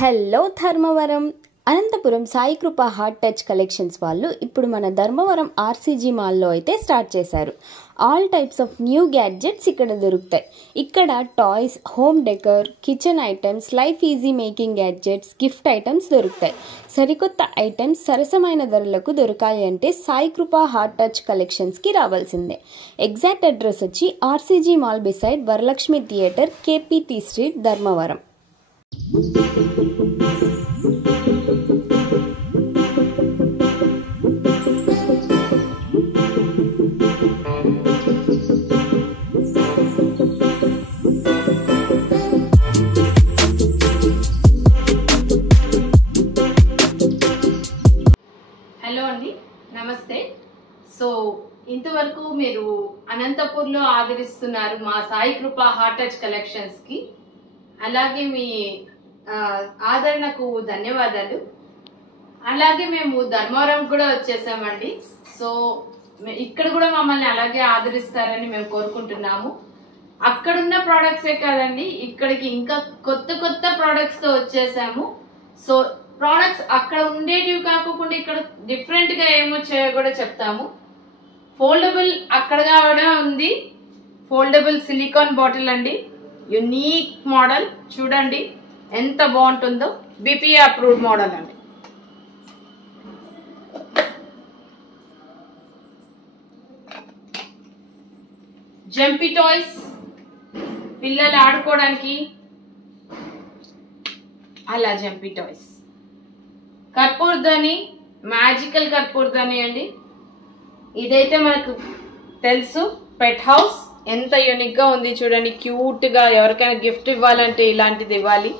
Hello Dharmavaram Anantapur Sai Krupa heart touch collections వాళ్ళు ఇప్పుడు మన ధర్మవరం ఆర్సీజీ మాల్లో అయితే స్టార్ట్ చేశారు. All types of new gadgets ఇక్కడ దొరుకుతాయి. ఇక్కడ toys, home decor, kitchen items, life easy making gadgets, gift items దొరుకుతాయి. సరికొత్త ఐటమ్స్ సరసమైన ధరలకు దొరకాలి అంటే సాయి కృప హార్ట్ టచ్ కలెక్షన్స్కి రావాల్సిందే. ఎగ్జాక్ట్ అడ్రస్ వచ్చి RCG mall beside Varalakshmi theatre, KPT street, Dharmavaram. Hello అండి, నమస్తే. సో ఇంతవరకు మీరు అనంతపూర్లో ఆదరిస్తున్నారు మా Sai Krupa heart touch collections కి. అలాగే మీ ఆదరణకు ధన్యవాదాలు. అలాగే మేము ధర్మవరం కూడా వచ్చేసామండి. సో ఇక్కడ కూడా మమ్మల్ని అలాగే ఆదరిస్తారని మేము కోరుకుంటున్నాము. అక్కడున్న ప్రోడక్ట్సే కాదండి, ఇక్కడికి ఇంకా కొత్త కొత్త ప్రోడక్ట్స్ తో వచ్చేసాము. సో ప్రోడక్ట్స్ అక్కడ ఉండేటివి కాకుండా ఇక్కడ డిఫరెంట్ గా ఏమొచ్చాయో కూడా చెప్తాము. ఫోల్డబుల్ అక్కడ కూడా ఉంది. ఫోల్డబుల్ సిలికాన్ బాటిల్ అండి, యునీక్ మోడల్. చూడండి ఎంత బాగుంటుందో. బీపీఏ అప్రూవ్డ్ మోడల్ అండి. జంపీ టాయ్స్, పిల్లలు ఆడుకోవడానికి అలా జంపీ టాయ్స్. కర్పూర్ధని, మ్యాజికల్ కర్పూర్ధని అండి. ఇదైతే మనకు తెలుసు, పెట్ హౌస్. ఎంత యూనిక్ గా ఉంది చూడండి, క్యూట్ గా. ఎవరికైనా గిఫ్ట్ ఇవ్వాలంటే ఇలాంటిది ఇవ్వాలి.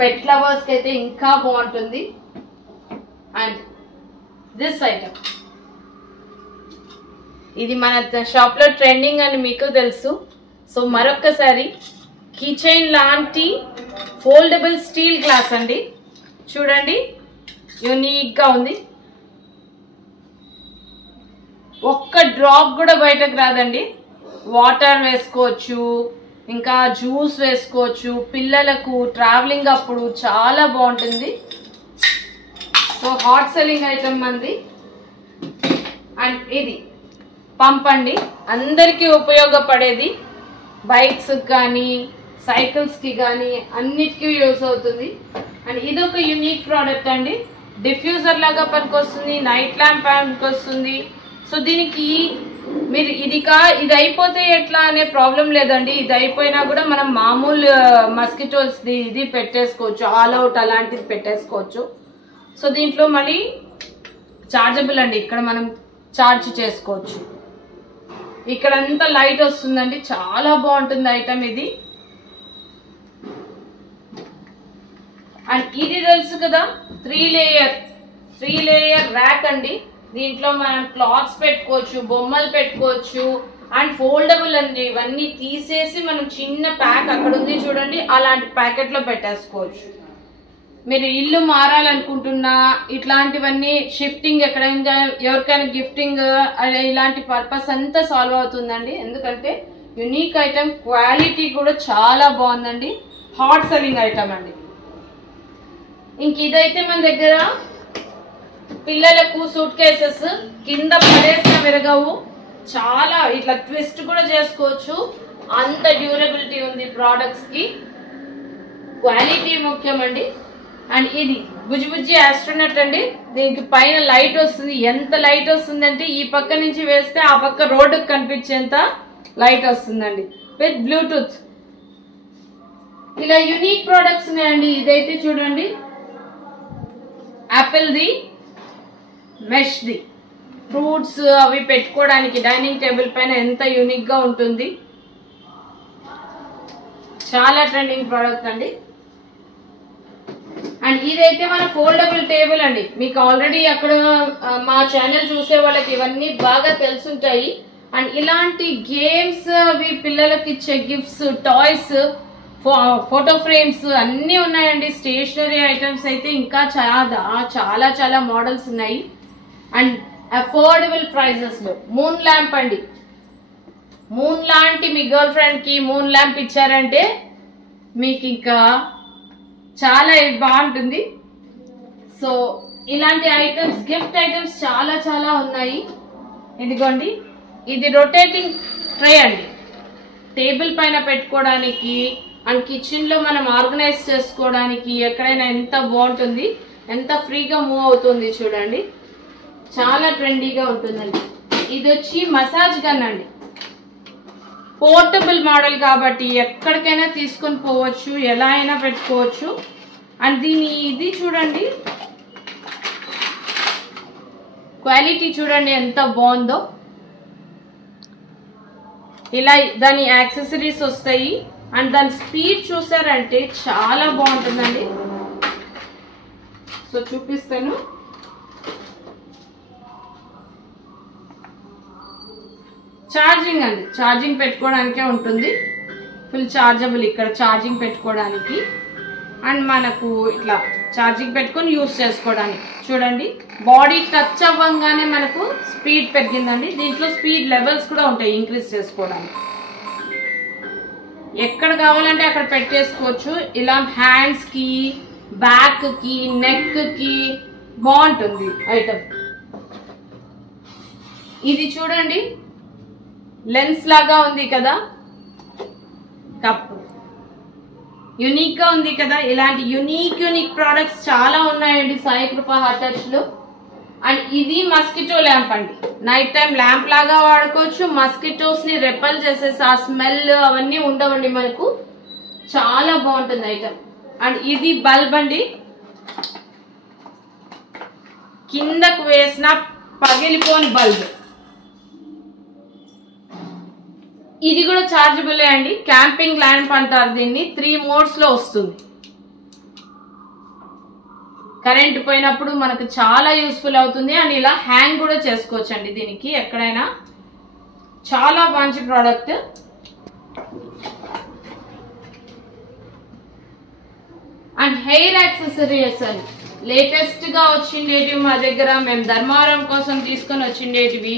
పెట్ లవర్స్ కి అయితే ఇంకా బాగుంటుంది. అండ్ దిస్ ఐటమ్, ఇది మన షాప్ లో ట్రెండింగ్ అని మీకు తెలుసు. సో మరొక్కసారి కీచైన్ లాంటి ఫోల్డబుల్ స్టీల్ గ్లాస్ అండి. చూడండి యూనిక్ గా ఉంది. ఒక్క డ్రాప్ కూడా బయటకు రాదండి. వాటర్ వేసుకోవచ్చు, ఇంకా జ్యూస్ వేసుకోవచ్చు. పిల్లలకు ట్రావెలింగ్ అప్పుడు చాలా బాగుంటుంది. సో హాట్ సెల్లింగ్ ఐటమ్ అండి. అండ్ ఇది పంప్ అండి, అందరికీ ఉపయోగపడేది. బైక్స్ కానీ సైకిల్స్ కి కానీ అన్నిటికీ యూజ్ అవుతుంది. అండ్ ఇది ఒక యూనిక్ ప్రోడక్ట్ అండి. డిఫ్యూజర్ లాగా పనికొస్తుంది, నైట్ ల్యాంప్ పనికొస్తుంది. సో దీనికి మీరు ఇది అయిపోతే ఎట్లా అనే ప్రాబ్లం లేదండి. ఇది అయిపోయినా కూడా మనం మామూలు మస్కిటోస్ ఇది పెట్టేసుకోవచ్చు, ఆల్ అవుట్ అలాంటిది పెట్టేసుకోవచ్చు. సో దీంట్లో మళ్ళీ చార్జబుల్ అండి, ఇక్కడ మనం చార్జ్ చేసుకోవచ్చు. ఇక్కడ అంతా లైట్ వస్తుందండి, చాలా బాగుంటుంది ఐటమ్ ఇది. అండ్ ఇది తెలుసు కదా, త్రీ లేయర్ ర్యాక్ అండి. దీంట్లో మనం క్లాత్స్ పెట్టుకోవచ్చు, బొమ్మలు పెట్టుకోవచ్చు. అండ్ ఫోల్డబుల్ అండి. ఇవన్నీ తీసేసి మనం చిన్న ప్యాక్ అక్కడ ఉంది చూడండి, అలాంటి ప్యాకెట్ లో పెట్టేసుకోవచ్చు. మీరు ఇల్లు మారాలనుకుంటున్నా ఇట్లాంటివన్నీ షిఫ్టింగ్, ఎక్కడైనా ఎవరికైనా గిఫ్టింగ్ ఇలాంటి పర్పస్ అంతా సాల్వ్ అవుతుందండి. ఎందుకంటే యునీక్ ఐటమ్, క్వాలిటీ కూడా చాలా బాగుందండి. హాట్ సెల్లింగ్ ఐటమ్ అండి. ఇంక ఇదైతే మన దగ్గర పిల్లలకు సూట్ కేసెస్, కింద పడేసిన విరగవు. చాలా ఇట్లా ట్విస్ట్ కూడా చేసుకోవచ్చు, అంత డ్యూరబిలిటీ ఉంది ప్రోడక్ట్స్ కి. క్వాలిటీ ముఖ్యం అండి. అండ్ ఇది బుజ్జి ఆస్ట్రోనట్ అండి. దీనికి పైన లైట్ వస్తుంది. ఎంత లైట్ వస్తుందంటే ఈ పక్క నుంచి వేస్తే ఆ పక్క రోడ్డుకు కనిపించేంత లైట్ వస్తుందండి, విత్ బ్లూటూత్. ఇలా యూనిక్ ప్రోడక్ట్స్ ఉన్నాయండి. ఇదైతే చూడండి, Apple the, mesh the, fruits అవి పెట్టుకోవడానికి డైనింగ్ టేబుల్ పైన ఎంత యూనిక్ గా ఉంటుంది. చాలా ట్రెండింగ్ ప్రోడక్ట్ అండి. అండ్ ఇదైతే మన ఫోల్డబుల్ టేబుల్ అండి. మీకు ఆల్రెడీ అక్కడ మా ఛానల్ చూసే వాళ్ళకి ఇవన్నీ బాగా తెలుసుంటాయి. అండ్ ఇలాంటి గేమ్స్ అవి పిల్లలకి ఇచ్చే గిఫ్ట్స్, టాయ్స్, ఫోటో ఫ్రేమ్స్ అన్నీ ఉన్నాయండి. స్టేషనరీ ఐటమ్స్ అయితే ఇంకా చాలా చాలా మోడల్స్ ఉన్నాయి. అండ్ అఫోర్డబుల్ ప్రైజెస్ లో మూన్ ల్యాంప్ అండి. మూన్ లాంటి మీ గర్ల్ ఫ్రెండ్ కి మూన్ ల్యాంప్ ఇచ్చారంటే మీకు ఇంకా చాలా బాగుంటుంది. సో ఇలాంటి ఐటమ్స్, గిఫ్ట్ ఐటమ్స్ చాలా చాలా ఉన్నాయి. ఇదిగోండి, ఇది రొటేటింగ్ ట్రే అండి, టేబుల్ పైన పెట్టుకోవడానికి అండ్ కిచెన్ లో మనం ఆర్గనైజ్ చేసుకోవడానికి ఎక్కడైనా ఎంత బాగుంటుంది, ఎంత ఫ్రీగా మూవ్ అవుతుంది చూడండి. చాలా ట్రెండీగా ఉంటుందండి. ఇది వచ్చి మసాజ్ గన్ అండి, పోర్టబుల్ మోడల్ కాబట్టి ఎక్కడికైనా తీసుకొని పోవచ్చు, ఎలా అయినా పెట్టుకోవచ్చు. అండ్ దీని ఇది చూడండి, క్వాలిటీ చూడండి ఎంత బాగుందో. ఇలా దాని యాక్సెసరీస్ వస్తాయి అండ్ దాని స్పీడ్ చూసారంటే చాలా బాగుంటుందండి. సో చూపిస్తాను. ఛార్జింగ్ అండి, ఛార్జింగ్ పెట్టుకోవడానికే ఉంటుంది, ఫుల్ ఛార్జబుల్ ఇక్కడ ఛార్జింగ్ పెట్టుకోవడానికి అండ్ మనకు ఇట్లా ఛార్జింగ్ పెట్టుకొని యూస్ చేసుకోవడానికి. చూడండి, బాడీ టచ్ అవ్వగానే మనకు స్పీడ్ పెరిగిందండి. దీంట్లో స్పీడ్ లెవెల్స్ కూడా ఉంటాయి ఇంక్రీజ్ చేసుకోవడానికి. ఎక్కడ కావాలంటే అక్కడ పెట్టేసుకోవచ్చు. ఇలా హ్యాండ్స్ కి, బ్యాక్ కి, నెక్ కి బాగుంటుంది ఐటమ్. ఇది చూడండి, లెన్స్ లాగా ఉంది కదా కప్పు, యూనిక్ గా ఉంది కదా. ఇలాంటి యూనిక్ ప్రోడక్ట్స్ చాలా ఉన్నాయండి సాయి కృప హార్ట్ టచ్ లో. అండ్ ఇది మస్కిటో ల్యాంప్ అండి, నైట్ టైం ల్యాంప్ లాగా వాడుకోవచ్చు. మస్కిటోస్ ని రెపల్ చేసేసి ఆ స్మెల్ అవన్నీ ఉండవండి మనకు, చాలా బాగుంటుంది ఐటమ్. అండ్ ఇది బల్బ్ అండి, కిందకు వేసిన పగిలిపోని బల్బ్. ఇది కూడా చార్జబుల్ అండి, క్యాంపింగ్ ల్యాంప్ అంటారు దీన్ని. 3 మోడ్స్ లో వస్తుంది. కరెంట్ పోయినప్పుడు మనకు చాలా యూస్ఫుల్ అవుతుంది. అండ్ ఇలా హ్యాంగ్ కూడా చేసుకోవచ్చు అండి దీనికి ఎక్కడైనా. చాలా మంచి ప్రోడక్ట్. అండ్ హెయిర్ యాక్సెసరీస్ అండి, లేటెస్ట్ గా వచ్చిండేటివి మా దగ్గర, మేము ధర్మవరం కోసం తీసుకొని వచ్చిండేటివి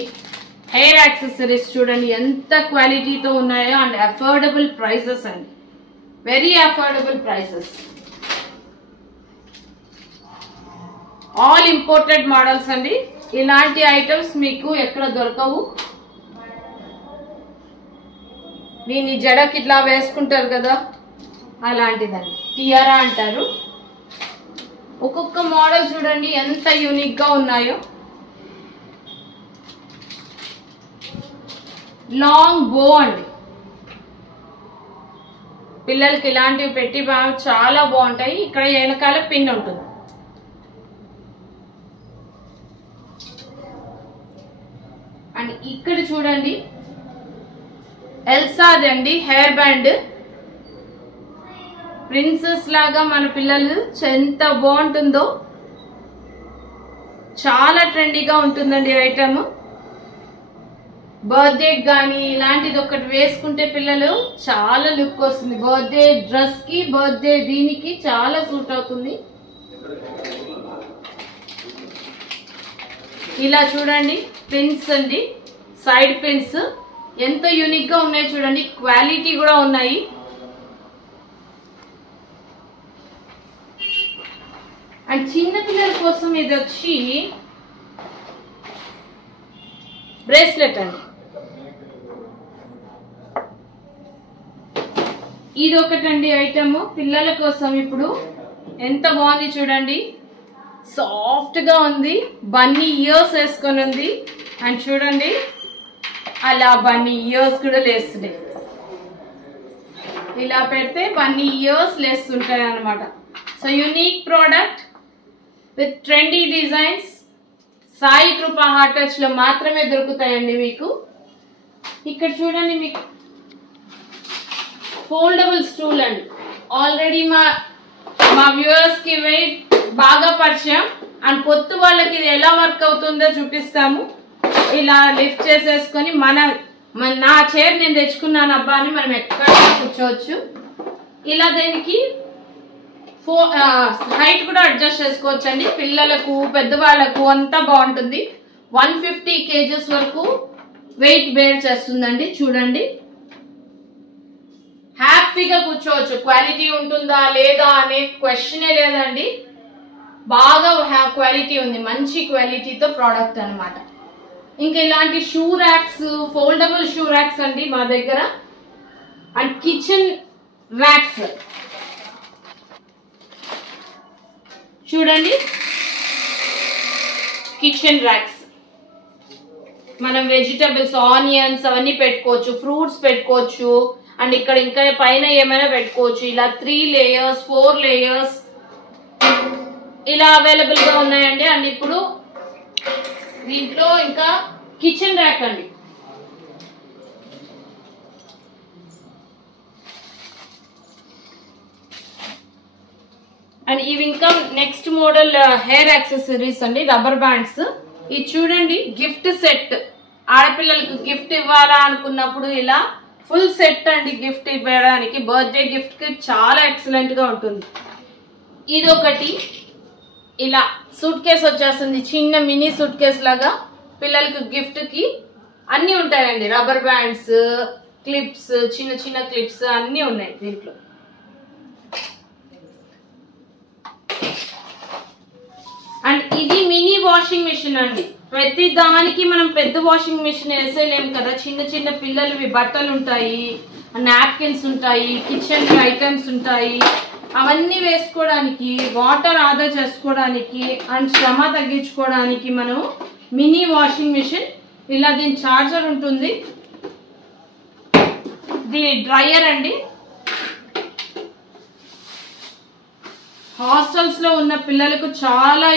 హెయిర్ యాక్సెసరీస్. చూడండి ఎంత క్వాలిటీతో ఉన్నాయో అండ్ అఫోర్డబుల్ ప్రైసెస్ అండి, very affordable prices. All imported models అండి. ఇలాంటి ఐటమ్స్ మీకు ఎక్కడ దొరకవు. దీన్ని జడకి ఇట్లా వేసుకుంటారు కదా, అలాంటిదండి, టియారా అంటారు. ఒక్కొక్క మోడల్ చూడండి ఎంత యూనిక్ గా ఉన్నాయో. లాంగ్ బో అండి, పిల్లలకి ఇలాంటివి పెట్టి చాలా బాగుంటాయి. ఇక్కడ వెనకాల పిన్ ఉంటుంది. అండ్ ఇక్కడ చూడండి ఎల్సాది అండి, హెయిర్ బ్యాండ్, ప్రిన్సెస్ లాగా మన పిల్లలు ఎంత బాగుంటుందో. చాలా ట్రెండీగా ఉంటుందండి ఐటమ్. బర్త్డే కానీ ఇలాంటిది ఒకటి వేసుకుంటే పిల్లలు చాలా లుక్ వస్తుంది. బర్త్డే డ్రెస్ కి, బర్త్డే దీనికి చాలా సూట్ అవుతుంది. ఇలా చూడండి పిన్స్ అండి, సైడ్ పిన్స్ ఎంత యూనిక్ గా ఉన్నాయి చూడండి, క్వాలిటీ కూడా ఉన్నాయి. అండ్ చిన్న పిల్లల కోసం ఇది వచ్చి బ్రేస్లెట్ అండి. ఇది ఒకటండి ఐటమ్ పిల్లల కోసం. ఇప్పుడు ఎంత బాగుంది చూడండి, సాఫ్ట్ గా ఉంది, బన్నీ ఇయర్స్ వేసుకొని ఉంది. అండ్ చూడండి అలా బన్నీ ఇయర్స్ కూడా లేస్తున్నాయి. ఇలా పెడితే బన్నీ ఇయర్స్ లేస్తుంటాయి అన్నమాట. So unique product with trendy designs Sai Krupa heart touch లో మాత్రమే దొరుకుతాయండి మీకు. ఇక్కడ చూడండి మీకు ఫోల్డబుల్ స్టూల్ అండి. ఆల్రెడీ మా వ్యూవర్స్ కి వెయిట్ బాగా పరిచయం అండ్ కొత్త వాళ్ళకి ఇది ఎలా వర్క్ అవుతుందో చూపిస్తాము. ఇలా లిఫ్ట్ చేసేసుకొని నా చైర్ నేను తెచ్చుకున్నాను అబ్బా అని మనం ఎక్కడైనా కూర్చోవచ్చు. ఇలా దీనికి హైట్ కూడా అడ్జస్ట్ చేసుకోవచ్చు అండి. పిల్లలకు, పెద్దవాళ్లకు అంతా బాగుంటుంది. 150 kgs వరకు వెయిట్ బేర్ చేస్తుందండి. చూడండి హ్యాపీ హ్యాపీగా కూర్చోవచ్చు. క్వాలిటీ ఉంటుందా లేదా అనే క్వశ్చనే లేదండి. బాగా క్వాలిటీ ఉంది, మంచి క్వాలిటీతో ప్రోడక్ట్ అన్నమాట. ఇంకా ఇలాంటి shoe racks, foldable shoe racks అండి మా దగ్గర. అండ్ కిచెన్ ర్యాక్స్ చూడండి, కిచెన్ ర్యాక్స్ మనం వెజిటబుల్స్, ఆనియన్స్ అవన్నీ పెట్టుకోవచ్చు, ఫ్రూట్స్ పెట్టుకోవచ్చు. అండ్ ఇక్కడ ఇంకా పైన ఏమైనా పెట్టుకోవచ్చు. ఇలా 3 లేయర్స్ 4 లేయర్స్ ఇలా అవైలబుల్ గా ఉన్నాయండి. అండ్ ఇప్పుడు దీంట్లో ఇంకా కిచెన్ ర్యాక్ అండి. అండ్ ఇవి ఇంకా నెక్స్ట్ మోడల్ హెయిర్ యాక్సెసరీస్ అండి, రబ్బర్ బ్యాండ్స్. ఇది చూడండి, గిఫ్ట్ సెట్. ఆడపిల్లలకు గిఫ్ట్ ఇవ్వాలా అనుకున్నప్పుడు ఇలా ఫుల్ సెట్ అండి, గిఫ్ట్ ఇవ్వడానికి. బర్త్డే గిఫ్ట్ కి చాలా ఎక్సలెంట్ గా ఉంటుంది. ఇదొకటి, ఇలా సూట్ కేస్ వచ్చేస్తుంది, చిన్న మినీ సూట్ కేస్ లాగా. పిల్లలకు గిఫ్ట్ కి అన్ని ఉంటాయండి, రబ్బర్ బ్యాండ్స్, క్లిప్స్, చిన్న చిన్న క్లిప్స్ అన్ని ఉన్నాయి దీంట్లో. అండ్ ఇది మినీ వాషింగ్ మిషన్ అండి. ప్రతి దానికి మనం పెద్ద వాషింగ్ మిషన్ వేసేయలేము కదా. చిన్న చిన్న పిల్లలవి బట్టలు ఉంటాయి, నాప్కిన్స్ ఉంటాయి, కిచెన్ ఐటమ్స్ ఉంటాయి. అవన్నీ వేసుకోవడానికి, వాటర్ ఆదా చేసుకోవడానికి అండ్ శ్రమ తగ్గించుకోవడానికి మనం మినీ వాషింగ్ మిషన్. ఇలా దీని చార్జర్ ఉంటుంది, దీని డ్రైయర్ అండి. హాస్టల్స్ లో ఉన్న పిల్లలకు చాలా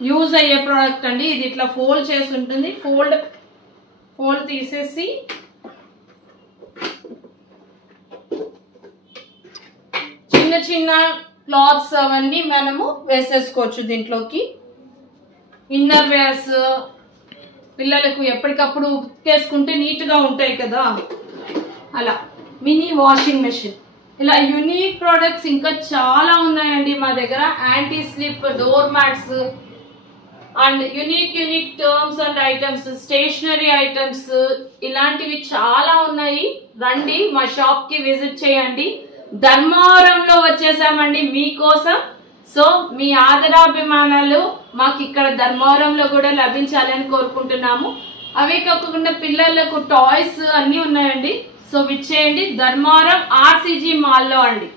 యూజ్ అయ్యే ప్రోడక్ట్ అండి. ఇది ఇట్లా ఫోల్డ్ చేసి ఉంటుంది. ఫోల్డ్ తీసేసి చిన్న చిన్న క్లాత్స్ అవన్నీ మనము వేసేసుకోవచ్చు దీంట్లోకి. ఇన్నర్ వేర్స్ పిల్లలకు ఎప్పటికప్పుడు ఉతికేసుకుంటే నీట్ గా ఉంటాయి కదా, అలా మినీ వాషింగ్ మెషిన్. ఇలా యూనిక్ ప్రోడక్ట్స్ ఇంకా చాలా ఉన్నాయండి మా దగ్గర. Anti slip door mats and unique terms and items, stationery items, ఇలాంటివి చాలా ఉన్నాయి. రండి మా షాప్ కి విజిట్ చేయండి. ధర్మవరంలో వచ్చేసామండి మీకోసం. సో మీ ఆదరాభిమానాలు మాకు ఇక్కడ ధర్మవరంలో కూడా లభించాలని కోరుకుంటున్నాము. అవే కాకుండా పిల్లలకు టాయ్స్ అన్ని ఉన్నాయండి. సో విచ్చేయండి, ధర్మవరం ఆర్సీజీ మాల్లో అండి,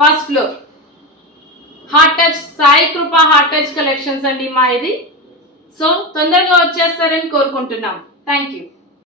first floor. Heart touch Sai Krupa heart touch collections అండి మా ఇది. సో తొందరగా వచ్చేస్తారని కోరుకుంటున్నాం. Thank you.